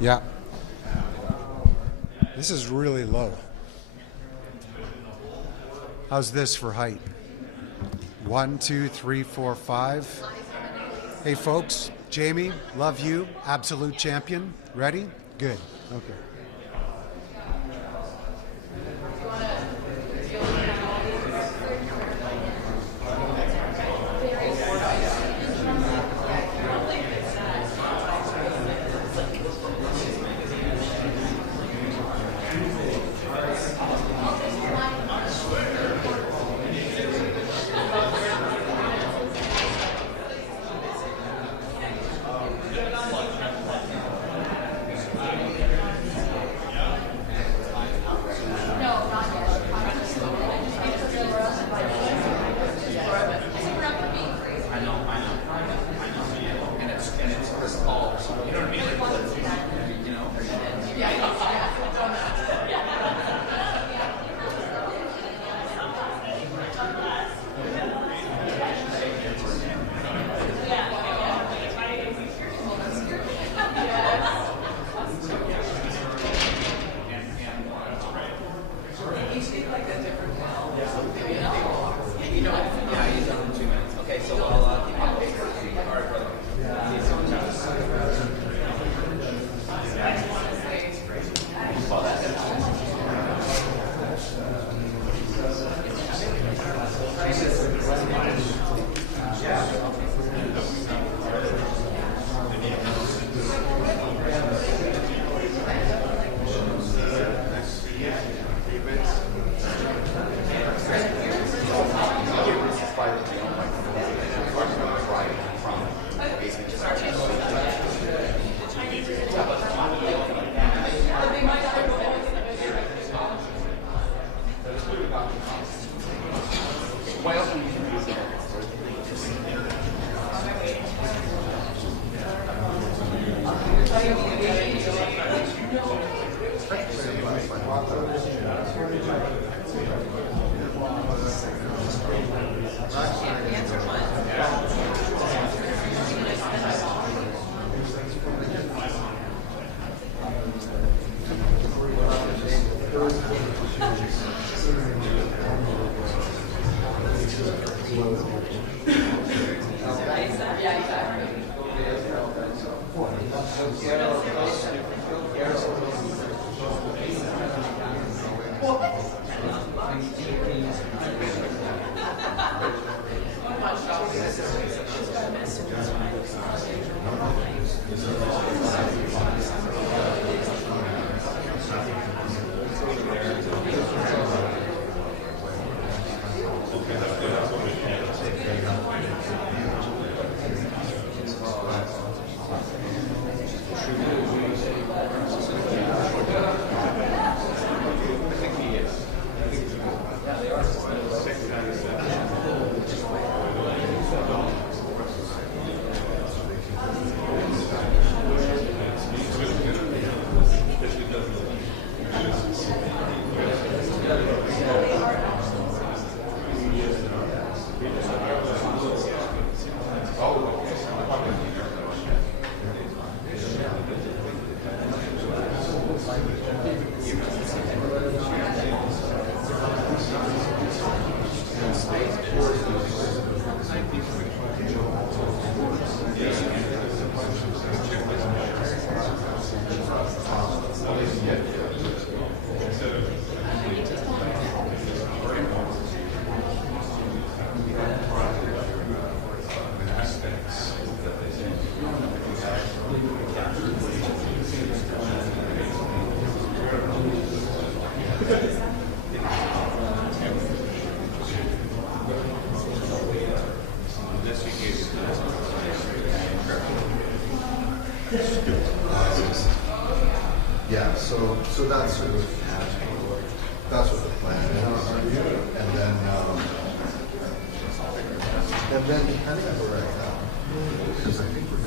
Yeah. This is really low. How's this for height? 1, 2, 3, 4, 5. Hey folks, Jamie, love you, absolute champion. Ready? Good. Okay. Yeah, so that's sort of that's what the plan is, and then depending on where I am, because I think we're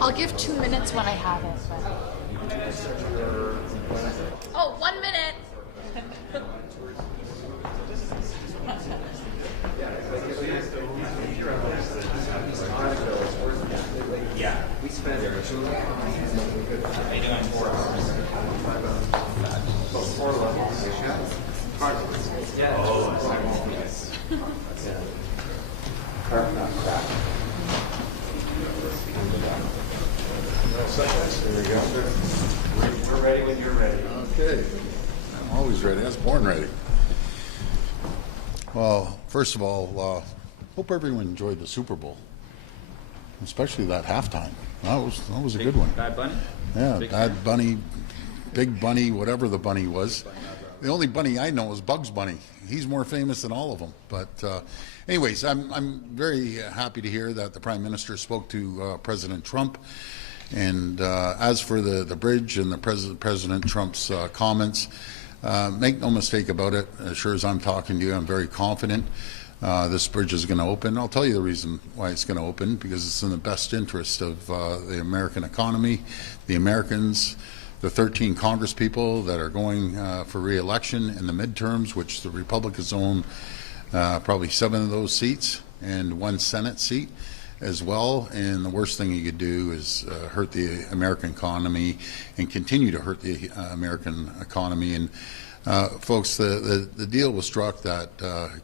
I'll give 2 minutes when I have it. But... Oh, 1 minute! Yeah, we spent There we go. We're ready when you're ready. Okay. I'm always ready. I was born ready. Well, first of all, hope everyone enjoyed the Super Bowl, especially that halftime. That was a good one. Bad Bunny? Yeah, Big Bad fan? Bunny, Big Bunny, whatever the bunny was. The only bunny I know is Bugs Bunny. He's more famous than all of them. But anyways, I'm very happy to hear that the Prime Minister spoke to President Trump. And as for the bridge and President Trump's comments, make no mistake about it. As sure as I'm talking to you, I'm very confident this bridge is going to open. I'll tell you the reason why it's going to open, because it's in the best interest of the American economy, the Americans, the 13 Congress people that are going for re-election in the midterms, which the Republicans own probably 7 of those seats and 1 Senate seat as well. And the worst thing you could do is hurt the American economy and continue to hurt the American economy. And folks, the deal was struck that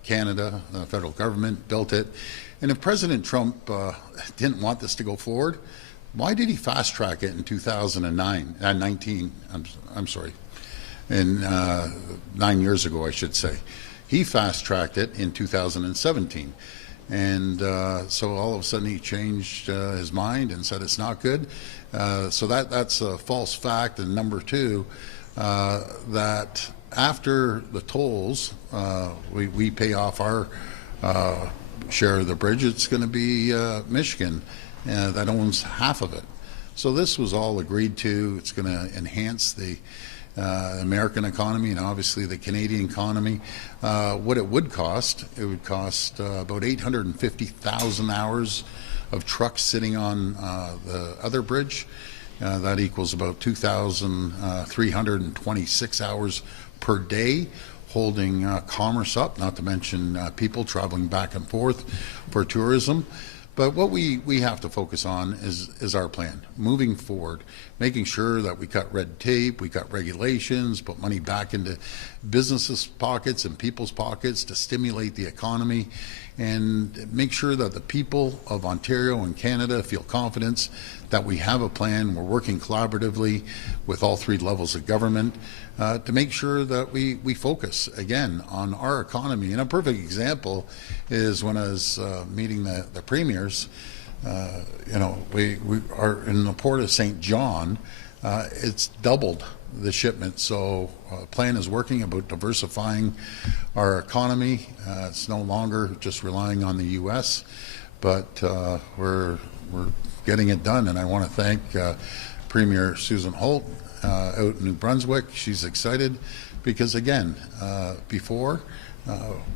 Canada, the federal government, built it. And if President Trump didn't want this to go forward, why did he fast track it in 2019? I'm sorry, in 9 years ago, I should say. He fast tracked it in 2017. And so all of a sudden he changed his mind and said it's not good. So that's a false fact. And number two, that after the tolls, we pay off our share of the bridge. It's going to be Michigan that owns half of it. So this was all agreed to. It's going to enhance the American economy and obviously the Canadian economy. What it would cost about 850,000 hours of trucks sitting on the other bridge. That equals about 2,326 hours per day, holding commerce up, not to mention people traveling back and forth for tourism. But what we have to focus on is our plan, moving forward, making sure that we cut red tape, we cut regulations, put money back into businesses' pockets and people's pockets to stimulate the economy, and make sure that the people of Ontario and Canada feel confidence that we have a plan. We're working collaboratively with all 3 levels of government to make sure that we focus, again, on our economy. And a perfect example is when I was meeting the premiers, we are in the port of St. John. It's doubled the shipment. So plan is working about diversifying our economy. It's no longer just relying on the U.S., but we're getting it done. And I want to thank Premier Susan Holt out in New Brunswick. She's excited because, again, before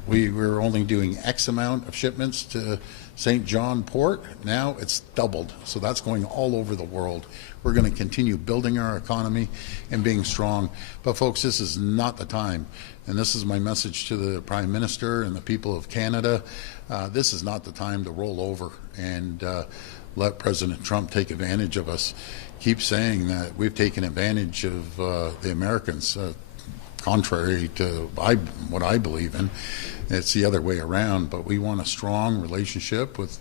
we were only doing X amount of shipments to St. John Port. Now it's doubled. So that's going all over the world. We're going to continue building our economy and being strong. But folks, this is not the time. And this is my message to the Prime Minister and the people of Canada. This is not the time to roll over and let President Trump take advantage of us. Keep saying that we've taken advantage of the Americans, contrary to what I believe in. It's the other way around, but we want a strong relationship with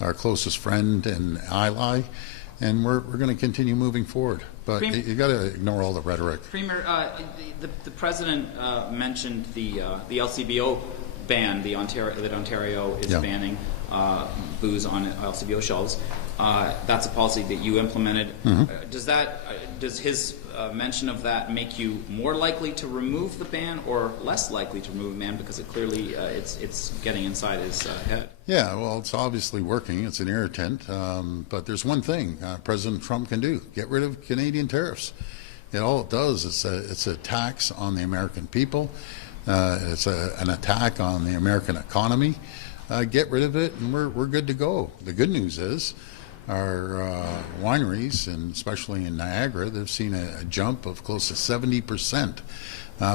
our closest friend and ally, and we're going to continue moving forward. But you got to ignore all the rhetoric. Premier, the president mentioned the LCBO ban that Ontario is banning booze on LCBO shelves. That's a policy that you implemented. Does his mention of that make you more likely to remove the ban or less likely to remove the ban, because it clearly it's getting inside his head? Yeah, well, it's obviously working. It's an irritant. But there's one thing President Trump can do: get rid of Canadian tariffs. All it does is it's a tax on the American people. It's an attack on the American economy. Get rid of it, and we're good to go. The good news is our wineries, and especially in Niagara, they've seen a jump of close to 70%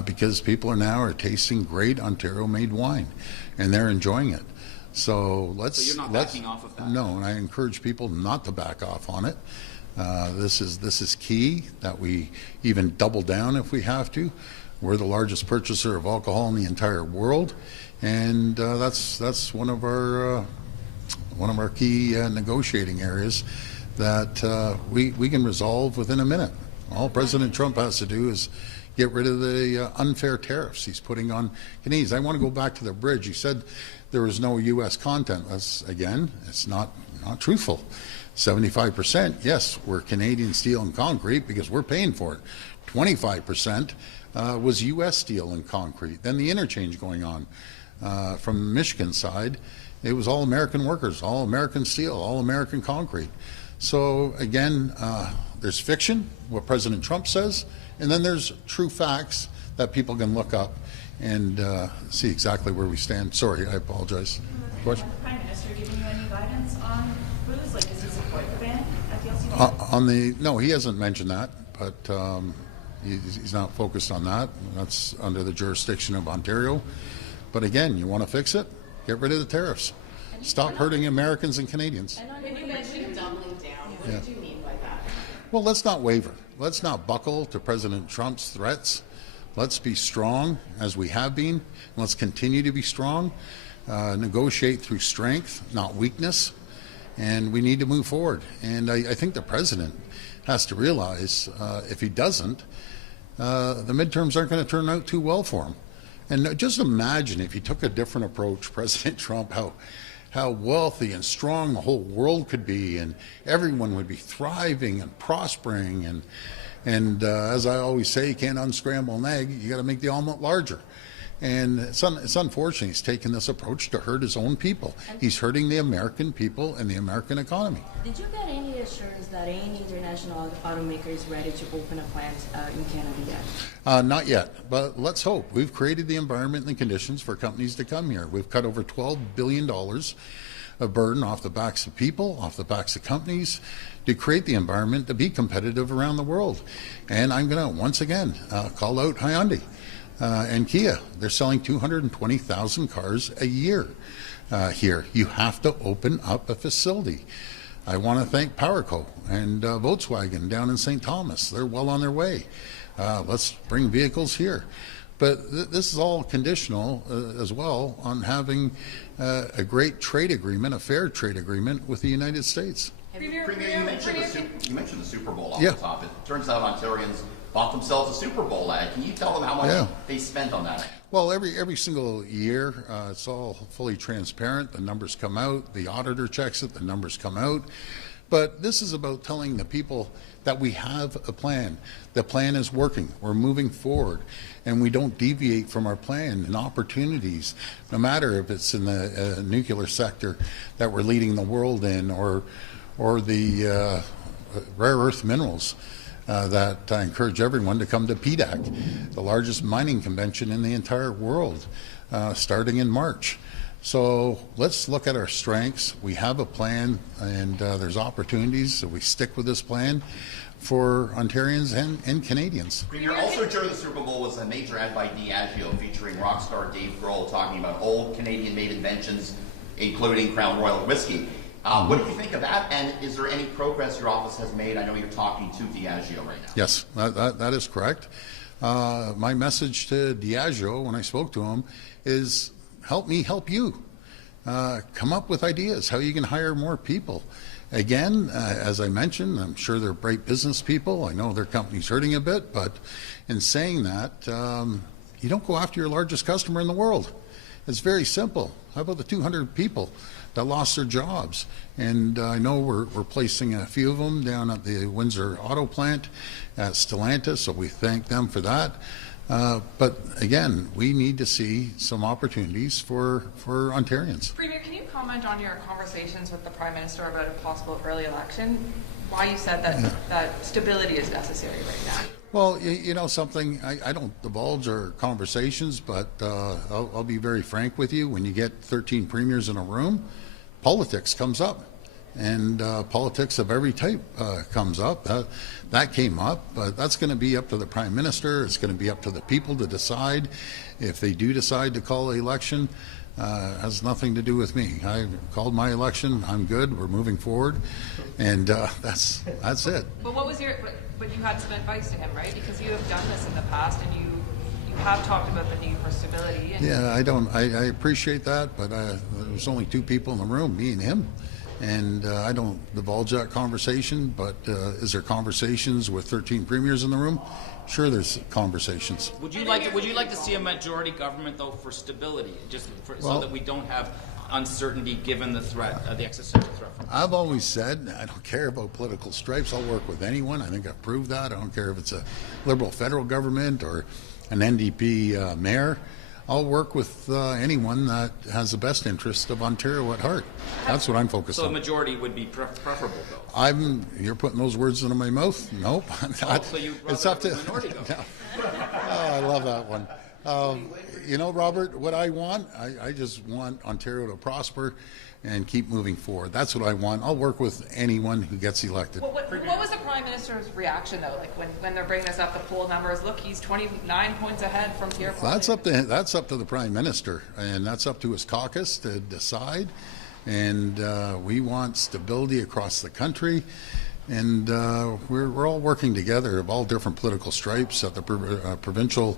because people are tasting great Ontario-made wine, and they're enjoying it. So So you're not backing off of that? No, and I encourage people not to back off on it. This is key that we even double down if we have to. We're the largest purchaser of alcohol in the entire world, and that's one of our key negotiating areas that we can resolve within a minute. All President Trump has to do is get rid of the unfair tariffs he's putting on Canadians. I want to go back to the bridge. He said there was no U.S. content. It's not truthful. 75%, yes, were Canadian steel and concrete because we're paying for it. 25% was U.S. steel and concrete. Then the interchange going on from the Michigan side, it was all American workers, all American steel, all American concrete. So again, there's fiction, what President Trump says, and then there's true facts that people can look up and see exactly where we stand. Sorry, I apologize. Question? Has the Prime Minister given you any guidance on booze? Like, does he support the ban at the LCBO? No, he hasn't mentioned that, but he's not focused on that. That's under the jurisdiction of Ontario. But again, you want to fix it? Get rid of the tariffs. Stop hurting Americans and Canadians. When you mentioned doubling down, what did you mean by that? Well, let's not waver. Let's not buckle to President Trump's threats. Let's be strong as we have been. Let's continue to be strong. Negotiate through strength, not weakness. And we need to move forward. And I think the president has to realize if he doesn't, the midterms aren't going to turn out too well for him. And just imagine if he took a different approach, President Trump, how wealthy and strong the whole world could be, and everyone would be thriving and prospering. And as I always say, you can't unscramble an egg, you got to make the omelet larger. And it's unfortunate he's taken this approach to hurt his own people. He's hurting the American people and the American economy. Did you get any assurance that any international automaker is ready to open a plant in Canada yet? Not yet, but let's hope. We've created the environment and the conditions for companies to come here. We've cut over $12 billion of burden off the backs of people, off the backs of companies, to create the environment to be competitive around the world. And I'm going to, once again, call out Hyundai. And Kia, they're selling 220,000 cars a year here. You have to open up a facility. I want to thank PowerCo and Volkswagen down in St. Thomas. They're well on their way. Let's bring vehicles here. But this is all conditional as well on having a great trade agreement, a fair trade agreement with the United States. Premier, you mentioned the Super Bowl off Yeah. the top. It turns out Ontarians bought themselves a Super Bowl ad. Can you tell them how much they spent on that? Well, every single year, it's all fully transparent. The numbers come out. The auditor checks it. The numbers come out. But this is about telling the people that we have a plan. The plan is working. We're moving forward, and we don't deviate from our plan and opportunities, no matter if it's in the nuclear sector that we're leading the world in, or the rare earth minerals. That I encourage everyone to come to PDAC, the largest mining convention in the entire world, starting in March. So let's look at our strengths. We have a plan, and there's opportunities, so we stick with this plan for Ontarians and Canadians. Premier, also during the Super Bowl was a major ad by Diageo featuring rock star Dave Grohl talking about old Canadian-made inventions, including Crown Royal whiskey. What do you think of that, and is there any progress your office has made? I know you're talking to Diageo right now. Yes, that is correct. My message to Diageo when I spoke to him is, help me help you. Come up with ideas, how you can hire more people. Again, as I mentioned, I'm sure they're bright business people. I know their company's hurting a bit, but in saying that, you don't go after your largest customer in the world. It's very simple. How about the 200 people that lost their jobs? And I know we're placing a few of them down at the Windsor auto plant at Stellantis, so we thank them for that. But again, we need to see some opportunities for Ontarians. Premier, can you comment on your conversations with the Prime Minister about a possible early election? Why you said that stability is necessary right now? Well, you know something, I don't divulge our conversations, but I'll be very frank with you. When you get 13 premiers in a room, politics comes up. And politics of every type comes up. That came up, but that's going to be up to the Prime Minister. It's going to be up to the people to decide if they do decide to call an election. has nothing to do with me. I called my election. I'm good. We're moving forward, and that's it. But what was but you had some advice to him, right? Because you have done this in the past, and you have talked about the need for stability. And yeah, I appreciate that, but there's only two people in the room, me and him. And I don't divulge that conversation, but is there conversations with 13 premiers in the room? Sure, there's conversations. Would you like to see a majority government though for stability, so that we don't have uncertainty given the threat, the existential threat? I've always said I don't care about political stripes. I'll work with anyone. I think I've proved that. I don't care if it's a Liberal federal government or an NDP mayor. I'll work with anyone that has the best interest of Ontario at heart. That's what I'm focused on. So a majority would be preferable, though. You're putting those words into my mouth? Nope. I'm not. So you'd rather it's up to. minority go. I love that one. You know, Robert, what I want, I just want Ontario to prosper and keep moving forward. That's what I want. I'll work with anyone who gets elected. What was the Prime Minister's reaction, though? Like when they're bringing this up, the poll numbers, look, he's 29 points ahead from Pierre Poilievre. That's up to the Prime Minister, and that's up to his caucus to decide. And we want stability across the country. And we're all working together of all different political stripes at the provincial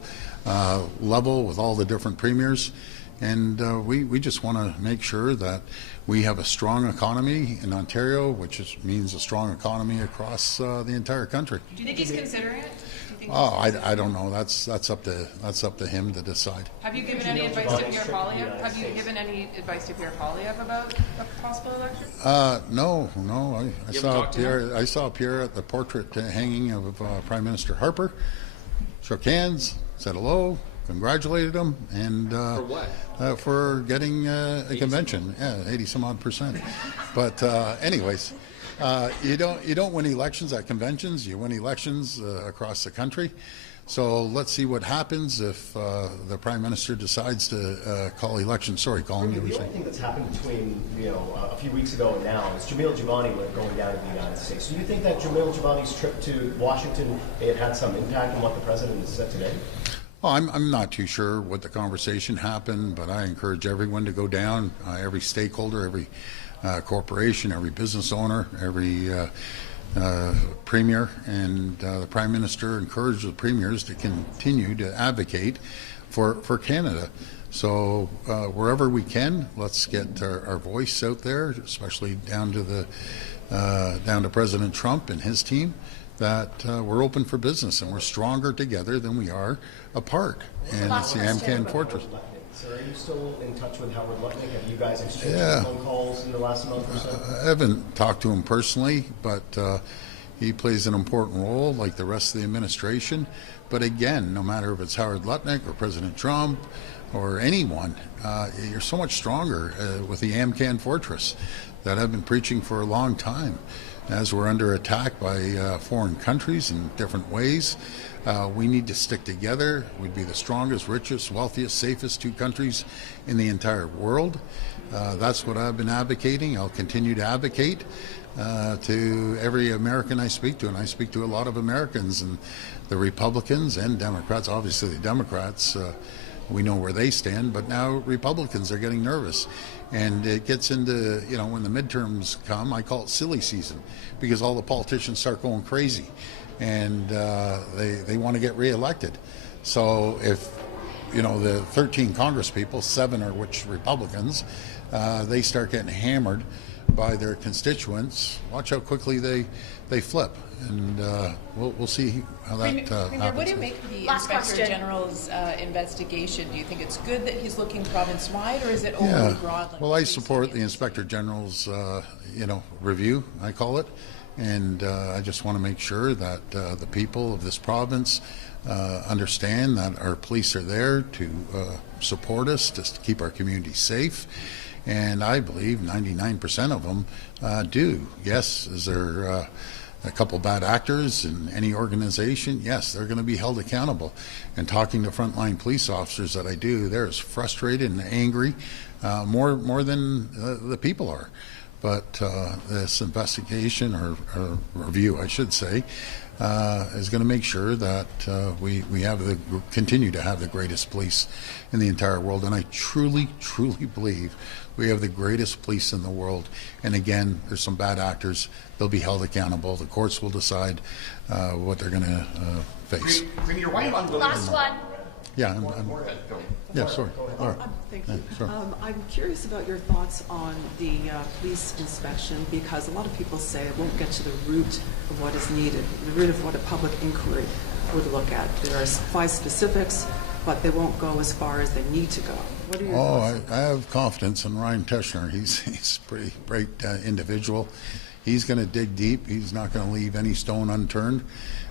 level with all the different premiers. And we just want to make sure that we have a strong economy in Ontario, which means a strong economy across the entire country. Do you think he's considering it? I don't know. That's up to him to decide. Have you given any advice to Pierre Poilievre? Have you given any advice to Pierre Poilievre about a possible election? No. I saw Pierre at the portrait hanging of Prime Minister Harper. Shook hands, said hello, congratulated him, and for what? For getting a convention. Yeah, 80-some-odd%. But anyways. You don't win elections at conventions. You win elections across the country. So let's see what happens if the Prime Minister decides to call elections. Sorry, Colin. The only thing that's happened between a few weeks ago and now is Jamil Jabani going down to the United States. Do you think that Jamil Jabani's trip to Washington had some impact on what the President has said today? Well, I'm not too sure what the conversation happened, but I encourage everyone to go down, every stakeholder, every corporation, every business owner, every premier, and the Prime Minister encouraged the premiers to continue to advocate for Canada. So wherever we can, let's get our voice out there, especially down to President Trump and his team, that we're open for business and we're stronger together than we are apart. And it's the AMCAN Fortress. So are you still in touch with Howard Lutnick? Have you guys exchanged phone calls in the last month or so? I haven't talked to him personally, but he plays an important role like the rest of the administration. But again, no matter if it's Howard Lutnick or President Trump or anyone, you're so much stronger with the AMCAN Fortress that I've been preaching for a long time. As we're under attack by foreign countries in different ways, we need to stick together. We'd be the strongest, richest, wealthiest, safest two countries in the entire world. That's what I've been advocating. I'll continue to advocate to every American I speak to, and I speak to a lot of Americans, and the Republicans and Democrats. Obviously the Democrats, we know where they stand, but now Republicans are getting nervous. And it gets into, when the midterms come, I call it silly season, because all the politicians start going crazy and they want to get reelected. So if, the 13 Congress people, 7 are which Republicans, they start getting hammered by their constituents, watch how quickly they flip. And we'll see how that happens. What do you make of the Inspector General's investigation? Do you think it's good that he's looking province-wide, or is it overly broad? Well, I support the Inspector General's, review, I call it. And I just want to make sure that the people of this province understand that our police are there to support us, to keep our communities safe. And I believe 99% of them do. Yes, is there a couple bad actors in any organization? Yes, they're going to be held accountable. And talking to frontline police officers that I do, they're as frustrated and angry, more than the people are. but this investigation or review, I should say, is going to make sure that we continue to have the greatest police in the entire world. And I truly believe we have the greatest police in the world. And again, there's some bad actors. They'll be held accountable. The courts will decide what they're going to face. Premier, why on Last one. Yeah, yeah, sorry. All right. Thank you. Yeah, sure. I'm curious about your thoughts on the police inspection, because a lot of people say it won't get to the root of what is needed, the root of what a public inquiry would look at. There are 5 specifics, but they won't go as far as they need to go. What are your thoughts? I have confidence in Ryan Teschner. He's a pretty bright individual. He's going to dig deep. He's not going to leave any stone unturned.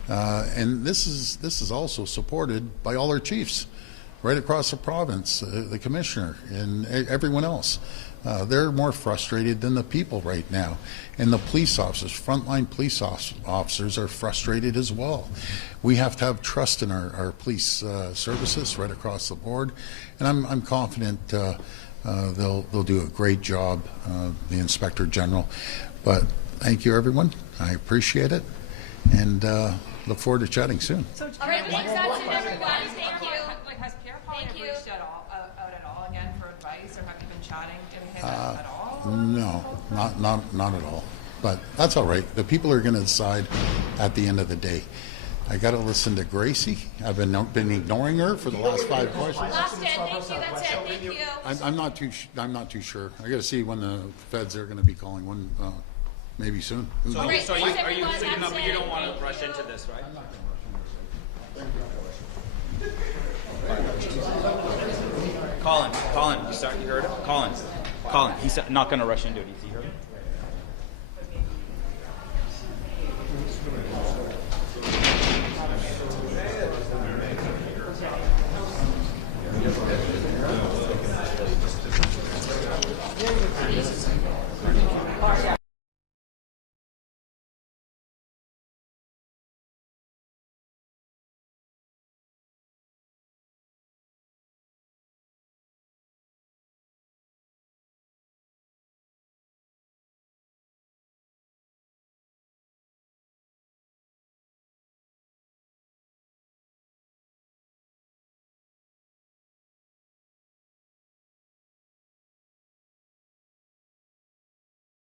And this is also supported by all our chiefs right across the province, the commissioner and everyone else. They're more frustrated than the people right now. And the police officers, frontline police officers are frustrated as well. We have to have trust in our police services right across the board. And I'm confident they'll do a great job, the Inspector General. But thank you, everyone. I appreciate it. And look forward to chatting soon. All right, thanks, that's it, everyone. Thank you. Like, has Pierre Paulin reached out at all again for advice, or have you been chatting to him at all? No, not at all. But that's all right. The people are going to decide at the end of the day. I got to listen to Gracie. I've been ignoring her for the last 5 questions. Last 10, thank you, that's it, thank you. I'm not too sure. I got to see when the feds are going to be calling. When maybe soon. So, All right, so thanks, you everyone. you don't want to rush into this, right? Colin, you heard it? Colin, he's not going to rush into it. You heard it?